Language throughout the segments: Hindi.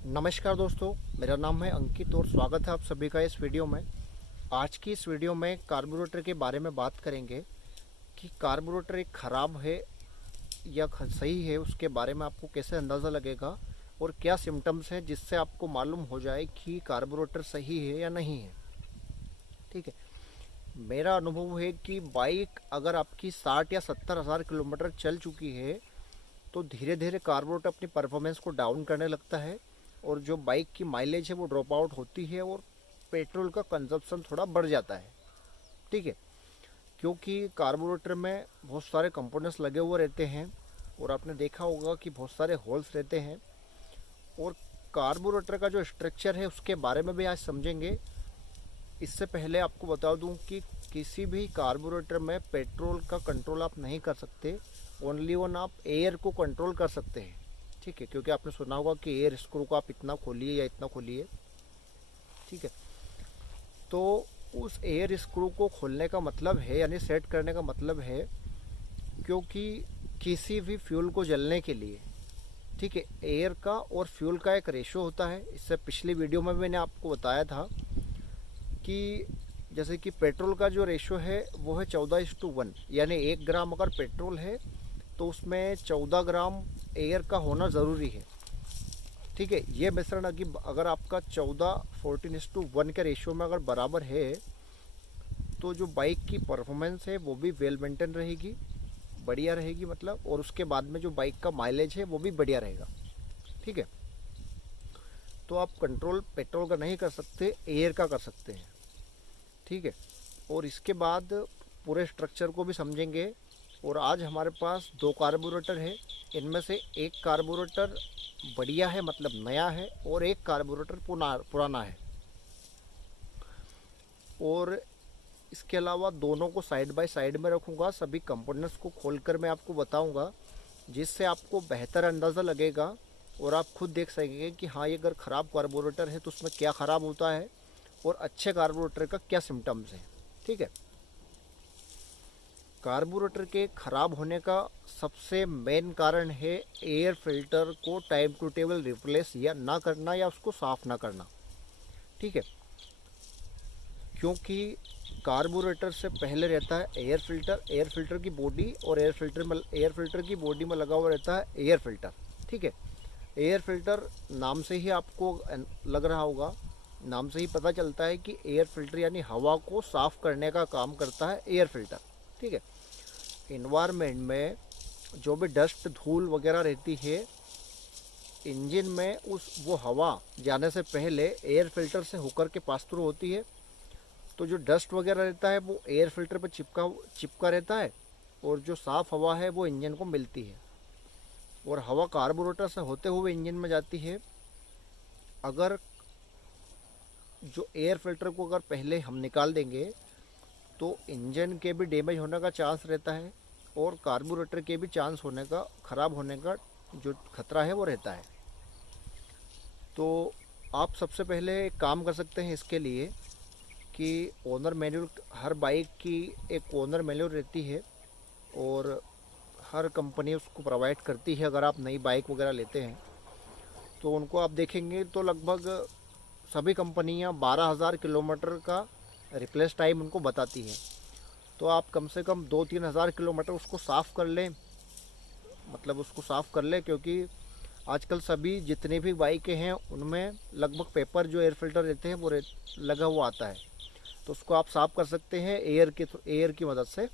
नमस्कार दोस्तों, मेरा नाम है अंकित और स्वागत है आप सभी का इस वीडियो में। आज की इस वीडियो में कार्बोरेटर के बारे में बात करेंगे कि कार्बोरेटर एक ख़राब है या सही है, उसके बारे में आपको कैसे अंदाज़ा लगेगा और क्या सिम्टम्स हैं जिससे आपको मालूम हो जाए कि कार्बोरेटर सही है या नहीं है। ठीक है, मेरा अनुभव है कि बाइक अगर आपकी 60 या 70 हज़ार किलोमीटर चल चुकी है तो धीरे धीरे कार्बोरेटर अपनी परफॉर्मेंस को डाउन करने लगता है और जो बाइक की माइलेज है वो ड्रॉप आउट होती है और पेट्रोल का कंजप्शन थोड़ा बढ़ जाता है। ठीक है, क्योंकि कार्बोरेटर में बहुत सारे कंपोनेंट्स लगे हुए रहते हैं और आपने देखा होगा कि बहुत सारे होल्स रहते हैं। और कार्बोरेटर का जो स्ट्रक्चर है उसके बारे में भी आज समझेंगे। इससे पहले आपको बता दूं कि किसी भी कार्बोरेटर में पेट्रोल का कंट्रोल आप नहीं कर सकते, ओनली वन आप एयर को कंट्रोल कर सकते हैं। ठीक है, क्योंकि आपने सुना होगा कि एयर स्क्रू को आप इतना खोलिए या इतना खोलिए। ठीक है, तो उस एयर स्क्रू को खोलने का मतलब है यानी सेट करने का मतलब है क्योंकि किसी भी फ्यूल को जलने के लिए, ठीक है, एयर का और फ्यूल का एक रेशो होता है। इससे पिछली वीडियो में मैंने आपको बताया था कि जैसे कि पेट्रोल का जो रेशो है वो है 14:1, यानी 1 ग्राम अगर पेट्रोल है तो उसमें 14 ग्राम एयर का होना ज़रूरी है। ठीक है, ये मिश्रण अगर आपका 14:14 के रेशियो में अगर बराबर है तो जो बाइक की परफॉर्मेंस है वो भी वेल मेंटेन रहेगी, बढ़िया रहेगी मतलब, और उसके बाद में जो बाइक का माइलेज है वो भी बढ़िया रहेगा। ठीक है, तो आप कंट्रोल पेट्रोल का नहीं कर सकते, एयर का कर सकते हैं। ठीक है, और इसके बाद पूरे स्ट्रक्चर को भी समझेंगे। और आज हमारे पास 2 कार्बोरेटर है, इनमें से एक कार्बोरेटर बढ़िया है मतलब नया है और एक कार्बोरेटर पुराना है। और इसके अलावा दोनों को साइड बाय साइड में रखूँगा, सभी कंपोनेंट्स को खोलकर मैं आपको बताऊँगा, जिससे आपको बेहतर अंदाज़ा लगेगा और आप खुद देख सकेंगे कि हाँ, ये अगर ख़राब कार्बोरेटर है तो उसमें क्या ख़राब होता है और अच्छे कार्बोरेटर का क्या सिम्टम्स हैं। ठीक है, कार्बोरेटर के ख़राब होने का सबसे मेन कारण है एयर फिल्टर को टाइम टू टेबल रिप्लेस या ना करना या उसको साफ़ ना करना। ठीक है, क्योंकि कार्बोरेटर से पहले रहता है एयर फिल्टर की बॉडी, और एयर फिल्टर की बॉडी में लगा हुआ रहता है एयर फिल्टर। ठीक है, एयर फिल्टर नाम से ही आपको लग रहा होगा, नाम से ही पता चलता है कि एयर फिल्टर यानी हवा को साफ़ करने का काम करता है एयर फिल्टर। ठीक है, इन्वायरमेंट में जो भी डस्ट धूल वगैरह रहती है इंजन में, वो हवा जाने से पहले एयर फिल्टर से होकर के पास थ्रू होती है। तो जो डस्ट वगैरह रहता है वो एयर फिल्टर पर चिपका रहता है और जो साफ़ हवा है वो इंजन को मिलती है और हवा कार्बोरेटर से होते हुए इंजन में जाती है। अगर जो एयर फिल्टर को अगर पहले हम निकाल देंगे तो इंजन के भी डैमेज होने का चांस रहता है और कार्बोरेटर के भी चांस होने का, ख़राब होने का जो खतरा है वो रहता है। तो आप सबसे पहले एक काम कर सकते हैं इसके लिए कि ओनर मैनुअल, हर बाइक की एक ओनर मैनुअल रहती है और हर कंपनी उसको प्रोवाइड करती है। अगर आप नई बाइक वगैरह लेते हैं तो उनको आप देखेंगे तो लगभग सभी कंपनियां 12,000 किलोमीटर का रिप्लेस टाइम उनको बताती है। तो आप कम से कम 2-3 हज़ार किलोमीटर उसको साफ़ कर लें, मतलब उसको साफ़ कर लें, क्योंकि आजकल सभी जितने भी बाइकें हैं उनमें लगभग पेपर जो एयर फिल्टर रहते हैं वो लगा हुआ आता है। तो उसको आप साफ़ कर सकते हैं एयर की मदद से।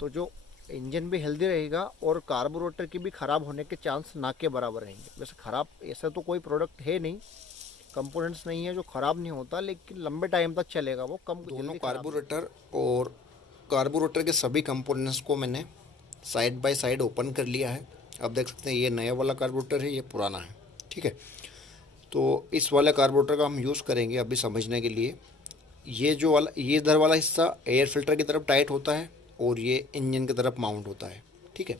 तो जो इंजन भी हेल्दी रहेगा और कार्बोरेटर की भी ख़राब होने के चांस ना के बराबर रहेंगे। वैसे ख़राब ऐसा तो कोई प्रोडक्ट है नहीं, कंपोनेंट्स नहीं है जो ख़राब नहीं होता, लेकिन लंबे टाइम तक चलेगा वो, कम दोनों जल्दी ख़राब नहीं कार्बोरेटर और कार्बोरेटर के सभी कंपोनेंट्स को मैंने साइड बाय साइड ओपन कर लिया है। आप देख सकते हैं ये नया वाला कार्बोरेटर है, ये पुराना है। ठीक है, तो इस वाले कार्बोरेटर का हम यूज़ करेंगे अभी समझने के लिए। ये इधर वाला हिस्सा एयर फिल्टर की तरफ टाइट होता है और ये इंजन की तरफ माउंट होता है। ठीक है,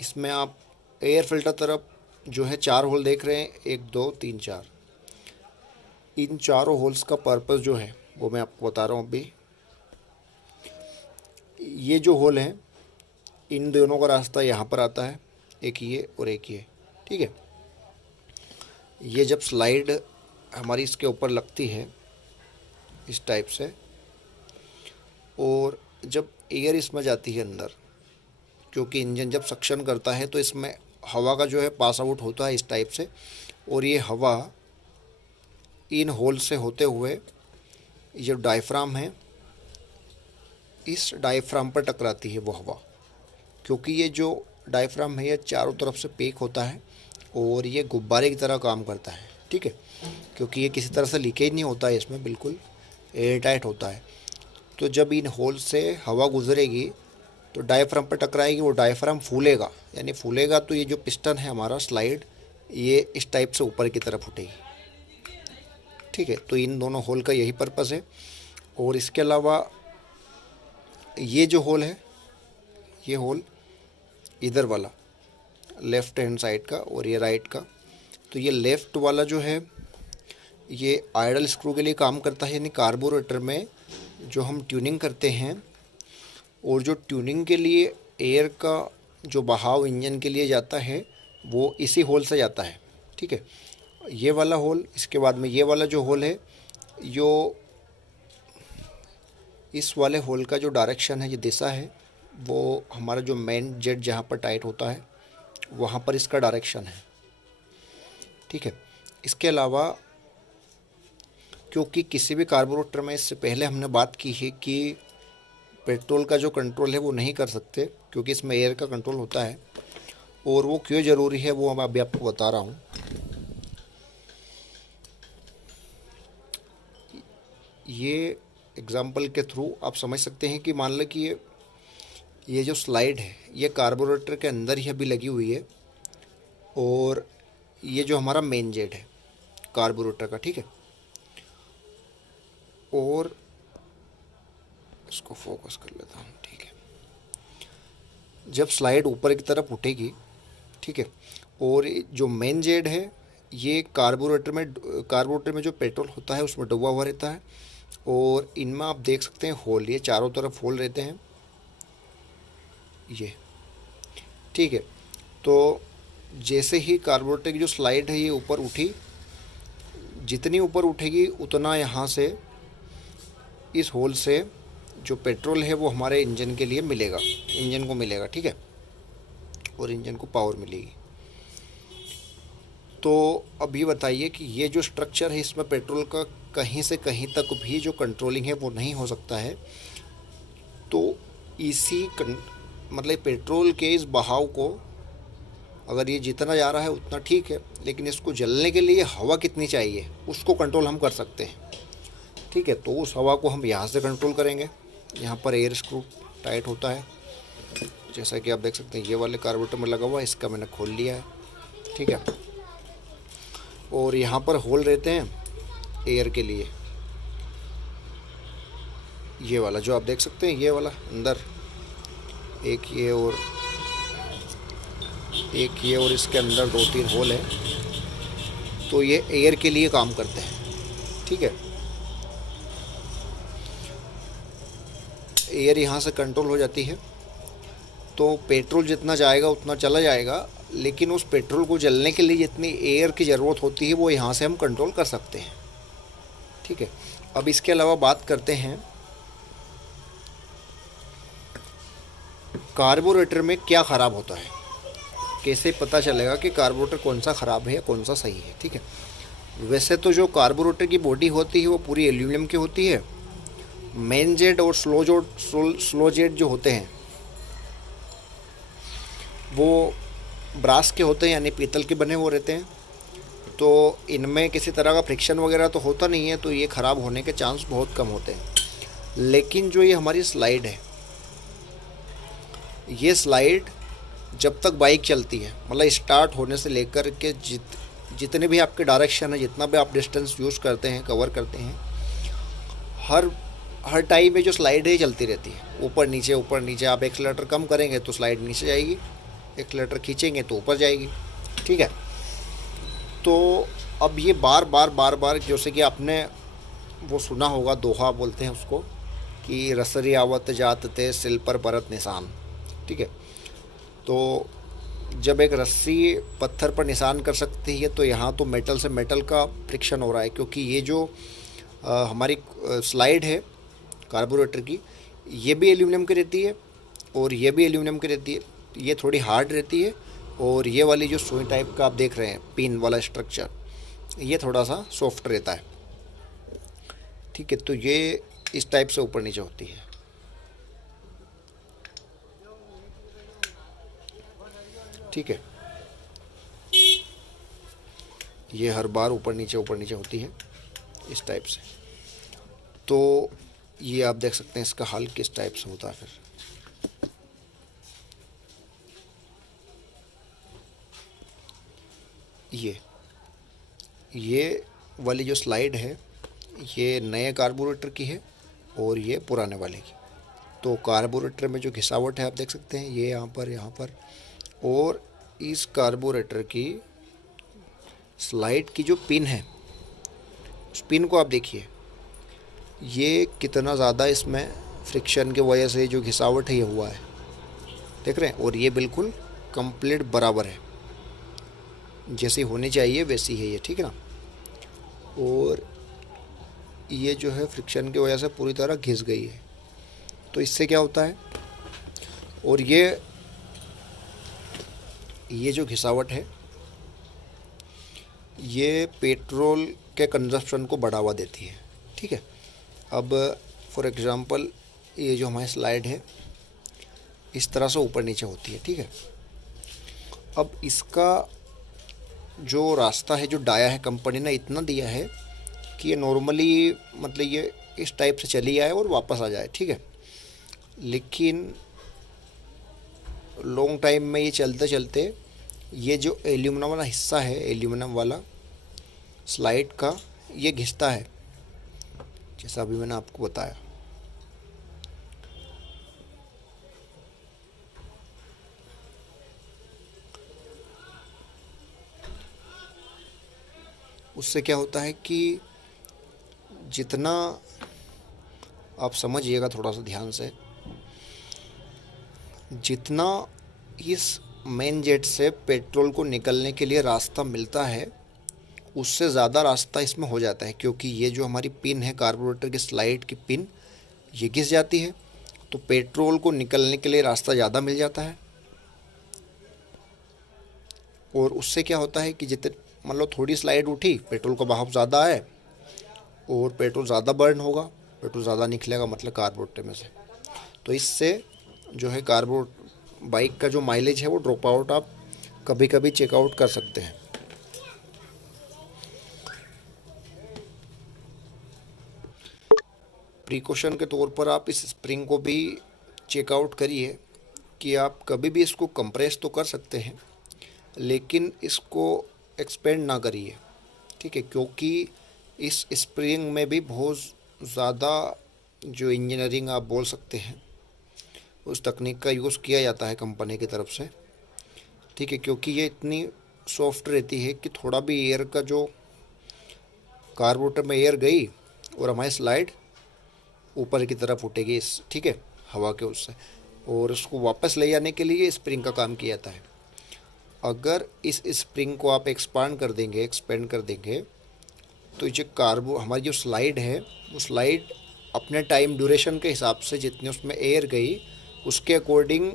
इसमें आप एयर फिल्टर तरफ जो है 4 होल देख रहे हैं, 1 2 3 4। इन चारों होल्स का पर्पस जो है वो मैं आपको बता रहा हूँ अभी। ये जो होल हैं इन दोनों का रास्ता यहाँ पर आता है, एक ये और एक ये। ठीक है, ये जब स्लाइड हमारी इसके ऊपर लगती है इस टाइप से, और जब एयर इसमें जाती है अंदर, क्योंकि इंजन जब सक्शन करता है तो इसमें हवा का जो है पास आउट होता है इस टाइप से, और ये हवा इन होल से होते हुए ये डायफ्राम है, इस डायफ्राम पर टकराती है वो हवा। क्योंकि ये जो डायफ्राम है ये चारों तरफ से पैक होता है और ये गुब्बारे की तरह काम करता है, ठीक है। क्योंकि ये किसी तरह से लीकेज नहीं होता है, इसमें बिल्कुल एयर टाइट होता है। तो जब इन होल से हवा गुजरेगी तो डायफ्राम पर टकराएगी, वो डायफ्राम फूलेगा, यानी फूलेगा तो ये जो पिस्टन है हमारा स्लाइड, ये इस टाइप से ऊपर की तरफ उठेगी, ठीक है। तो इन दोनों होल का यही पर्पस है। और इसके अलावा ये जो होल है, ये होल इधर वाला लेफ़्ट हैंड साइड का और ये राइट का, तो ये लेफ़्ट वाला जो है ये आइडल स्क्रू के लिए काम करता है, यानी कार्बोरेटर में जो हम ट्यूनिंग करते हैं और जो ट्यूनिंग के लिए एयर का जो बहाव इंजन के लिए जाता है वो इसी होल से जाता है, ठीक है। ये वाला होल, इसके बाद में ये वाला जो होल है, यो इस वाले होल का जो डायरेक्शन है, ये दिशा है, वो हमारा जो मेन जेट जहाँ पर टाइट होता है वहाँ पर इसका डायरेक्शन है, ठीक है। इसके अलावा क्योंकि किसी भी कार्बोरेटर में, इससे पहले हमने बात की है कि पेट्रोल का जो कंट्रोल है वो नहीं कर सकते, क्योंकि इसमें एयर का कंट्रोल होता है, और वो क्यों ज़रूरी है वो मैं अभी आपको बता रहा हूँ। ये एग्ज़ाम्पल के थ्रू आप समझ सकते हैं कि मान लो कि ये जो स्लाइड है ये कार्बोरेटर के अंदर ही अभी लगी हुई है, और ये जो हमारा मेन जेट है कार्बोरेटर का, ठीक है। और इसको फोकस कर लेता हूँ, ठीक है। जब स्लाइड ऊपर की तरफ उठेगी, ठीक है, और जो मेन जेट है ये कार्बोरेटर में जो पेट्रोल होता है उसमें डूबा हुआ रहता है, और इनमें आप देख सकते हैं होल, ये चारों तरफ होल रहते हैं ये, ठीक है। तो जैसे ही कार्बोरेटर की जो स्लाइड है ये ऊपर उठी, जितनी ऊपर उठेगी उतना यहाँ से इस होल से जो पेट्रोल है वो हमारे इंजन के लिए मिलेगा, इंजन को मिलेगा, ठीक है, और इंजन को पावर मिलेगी। तो अब ये बताइए कि ये जो स्ट्रक्चर है इसमें पेट्रोल का कहीं से कहीं तक भी जो कंट्रोलिंग है वो नहीं हो सकता है। तो मतलब पेट्रोल के इस बहाव को, अगर ये जितना जा रहा है उतना ठीक है, लेकिन इसको जलने के लिए हवा कितनी चाहिए उसको कंट्रोल हम कर सकते हैं, ठीक है। तो उस हवा को हम यहाँ से कंट्रोल करेंगे। यहाँ पर एयर स्क्रू टाइट होता है, जैसा कि आप देख सकते हैं ये वाले कार्बोरेटर में लगा हुआ है, इसका मैंने खोल लिया है, ठीक है। और यहाँ पर होल रहते हैं एयर के लिए, ये वाला जो आप देख सकते हैं, ये वाला अंदर एक ये और एक ये, और इसके अंदर 2-3 होल है, तो ये एयर के लिए काम करते हैं, ठीक है। एयर यहाँ से कंट्रोल हो जाती है, तो पेट्रोल जितना जाएगा उतना चला जाएगा, लेकिन उस पेट्रोल को जलने के लिए जितनी एयर की ज़रूरत होती है वो यहाँ से हम कंट्रोल कर सकते हैं, ठीक है। अब इसके अलावा बात करते हैं कार्बोरेटर में क्या ख़राब होता है, कैसे पता चलेगा कि कार्बोरेटर कौन सा ख़राब है या कौन सा सही है, ठीक है। वैसे तो जो कार्बोरेटर की बॉडी होती है वो पूरी एल्यूमिनियम की होती है। मेन जेट और स्लो जेट जो होते हैं वो ब्रास के होते हैं, यानी पीतल के बने हुए रहते हैं। तो इनमें किसी तरह का फ्रिक्शन वगैरह तो होता नहीं है, तो ये ख़राब होने के चांस बहुत कम होते हैं। लेकिन जो ये हमारी स्लाइड है, ये स्लाइड जब तक बाइक चलती है, मतलब स्टार्ट होने से लेकर के जितने भी आपके डायरेक्शन है, जितना भी आप डिस्टेंस यूज़ करते हैं, कवर करते हैं, हर टाइम में जो स्लाइड है चलती रहती है, ऊपर नीचे। आप एक्सीलरेटर कम करेंगे तो स्लाइड नीचे जाएगी, एक्सीलरेटर खींचेंगे तो ऊपर जाएगी, ठीक है। तो अब ये बार बार जैसे कि आपने वो सुना होगा, दोहा बोलते हैं उसको, कि रसरी आवत जात ते सिल पर परत निशान, ठीक है। तो जब एक रस्सी पत्थर पर निशान कर सकती है तो यहाँ तो मेटल से मेटल का फ्रिक्शन हो रहा है, क्योंकि ये जो हमारी स्लाइड है कार्बोरेटर की, ये भी एल्यूमिनियम की रहती है और ये भी एल्यूमिनियम की रहती है। ये थोड़ी हार्ड रहती है और ये वाली जो सुई टाइप का आप देख रहे हैं पिन वाला स्ट्रक्चर, ये थोड़ा सा सॉफ्ट रहता है। ठीक है, तो ये इस टाइप से ऊपर नीचे होती है। ठीक है, ये हर बार ऊपर नीचे होती है इस टाइप से। तो ये आप देख सकते हैं इसका हल किस टाइप से होता है। फिर ये वाली जो स्लाइड है ये नए कार्बोरेटर की है और ये पुराने वाले की। तो कार्बोरेटर में जो घिसावट है आप देख सकते हैं, ये यहाँ पर और इस कार्बोरेटर की स्लाइड की जो पिन है, उस पिन को आप देखिए, ये कितना ज़्यादा इसमें फ्रिक्शन की वजह से जो घिसावट है ये हुआ है, देख रहे हैं। और ये बिल्कुल कंप्लीट बराबर है, जैसी होनी चाहिए वैसी है ये, ठीक है ना। और ये जो है फ्रिक्शन की वजह से पूरी तरह घिस गई है। तो इससे क्या होता है, और ये जो घिसावट है ये पेट्रोल के कंजप्शन को बढ़ावा देती है। ठीक है, अब फॉर एग्ज़ाम्पल ये जो हमारी स्लाइड है इस तरह से ऊपर नीचे होती है। ठीक है, अब इसका जो रास्ता है, जो डाया है कंपनी ने इतना दिया है कि ये नॉर्मली मतलब ये इस टाइप से चली आए और वापस आ जाए। ठीक है, लेकिन लॉन्ग टाइम में ये चलते चलते ये जो एल्यूमिनियम वाला हिस्सा है, एल्यूमिनियम वाला स्लाइड का, ये घिसता है, जैसा अभी मैंने आपको बताया। उससे क्या होता है कि जितना आप समझिएगा थोड़ा सा ध्यान से, जितना इस मेन जेट से पेट्रोल को निकलने के लिए रास्ता मिलता है उससे ज़्यादा रास्ता इसमें हो जाता है, क्योंकि ये जो हमारी पिन है कार्बोरेटर की स्लाइड की पिन, ये घिस जाती है तो पेट्रोल को निकलने के लिए रास्ता ज़्यादा मिल जाता है। और उससे क्या होता है कि जितने मतलब थोड़ी स्लाइड उठी, पेट्रोल का बहाव ज़्यादा है और पेट्रोल ज़्यादा बर्न होगा, पेट्रोल ज़्यादा निकलेगा मतलब कार्बोरेटर में से। तो इससे जो है बाइक का जो माइलेज है वो ड्रॉप आउट आप कभी कभी चेकआउट कर सकते हैं। प्रिकॉशन के तौर पर आप इस स्प्रिंग को भी चेकआउट करिए कि आप कभी भी इसको कंप्रेस तो कर सकते हैं लेकिन इसको एक्सपेंड ना करिए। ठीक है, क्योंकि इस स्प्रिंग में भी बहुत ज़्यादा जो इंजीनियरिंग आप बोल सकते हैं उस तकनीक का यूज़ किया जाता है कंपनी की तरफ से। ठीक है, क्योंकि ये इतनी सॉफ्ट रहती है कि थोड़ा भी एयर का जो कार्बोरेटर में एयर गई और हमारी स्लाइड ऊपर की तरफ उठेगी इस, ठीक है, हवा के उससे, और उसको वापस ले जाने के लिए स्प्रिंग का काम किया जाता है। अगर इस स्प्रिंग को आप एक्सपेंड कर देंगे तो ये हमारी जो स्लाइड है वो स्लाइड अपने टाइम ड्यूरेशन के हिसाब से जितनी उसमें एयर गई उसके अकॉर्डिंग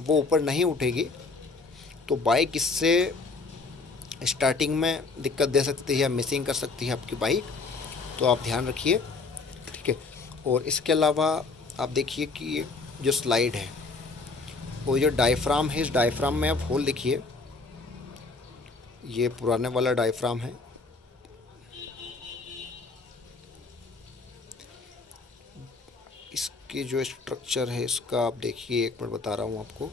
वो ऊपर नहीं उठेगी। तो बाइक इससे स्टार्टिंग में दिक्कत दे सकती है या मिसिंग कर सकती है आपकी बाइक, तो आप ध्यान रखिए। ठीक है, और इसके अलावा आप देखिए कि ये जो स्लाइड है वो जो डायफ्राम है, इस डायफ्राम में आप होल देखिए, ये पुराने वाला डायफ्राम है। इसकी जो स्ट्रक्चर है इसका आप देखिए, एक मिनट बता रहा हूँ आपको।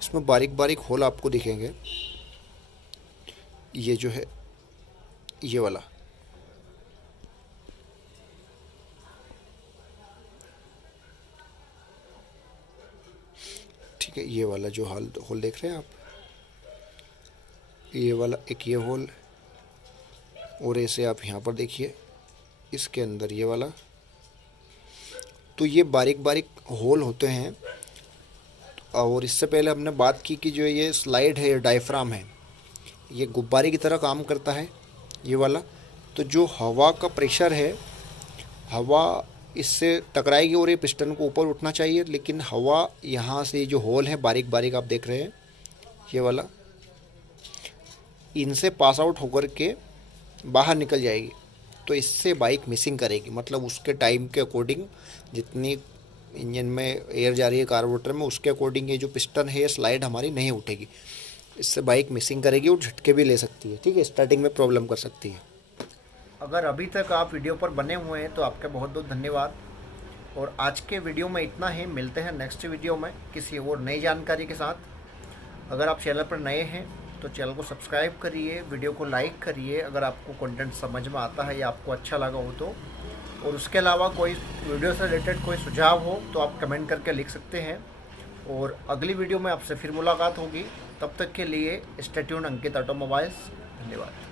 इसमें बारीक बारीक होल आपको दिखेंगे। ये जो है ये वाला, ठीक है, ये वाला जो होल देख रहे हैं आप, ये वाला एक ये होल, और ऐसे आप यहाँ पर देखिए इसके अंदर ये वाला। तो ये बारीक बारीक होल होते हैं। और इससे पहले हमने बात की कि जो ये स्लाइड है, ये डायफ्राम है, ये गुब्बारे की तरह काम करता है ये वाला। तो जो हवा का प्रेशर है, हवा इससे टकराएगी और ये पिस्टन को ऊपर उठना चाहिए, लेकिन हवा यहाँ से जो होल है बारीक बारीक आप देख रहे हैं ये वाला, इनसे पास आउट होकर के बाहर निकल जाएगी। तो इससे बाइक मिसिंग करेगी, मतलब उसके टाइम के अकॉर्डिंग जितनी इंजन में एयर जा रही है कार्बोरेटर में, उसके अकॉर्डिंग ये जो पिस्टन है ये स्लाइड हमारी नहीं उठेगी। इससे बाइक मिसिंग करेगी और झटके भी ले सकती है, ठीक है, स्टार्टिंग में प्रॉब्लम कर सकती है। अगर अभी तक आप वीडियो पर बने हुए हैं तो आपका बहुत बहुत धन्यवाद। और आज के वीडियो में इतना ही, मिलते हैं नेक्स्ट वीडियो में किसी और नई जानकारी के साथ। अगर आप चैनल पर नए हैं तो चैनल को सब्सक्राइब करिए, वीडियो को लाइक करिए अगर आपको कंटेंट समझ में आता है या आपको अच्छा लगा हो तो। और उसके अलावा कोई वीडियो से रिलेटेड कोई सुझाव हो तो आप कमेंट करके लिख सकते हैं। और अगली वीडियो में आपसे फिर मुलाकात होगी, तब तक के लिए स्टे ट्यून्ड अंकित ऑटोमोबाइल्स। धन्यवाद।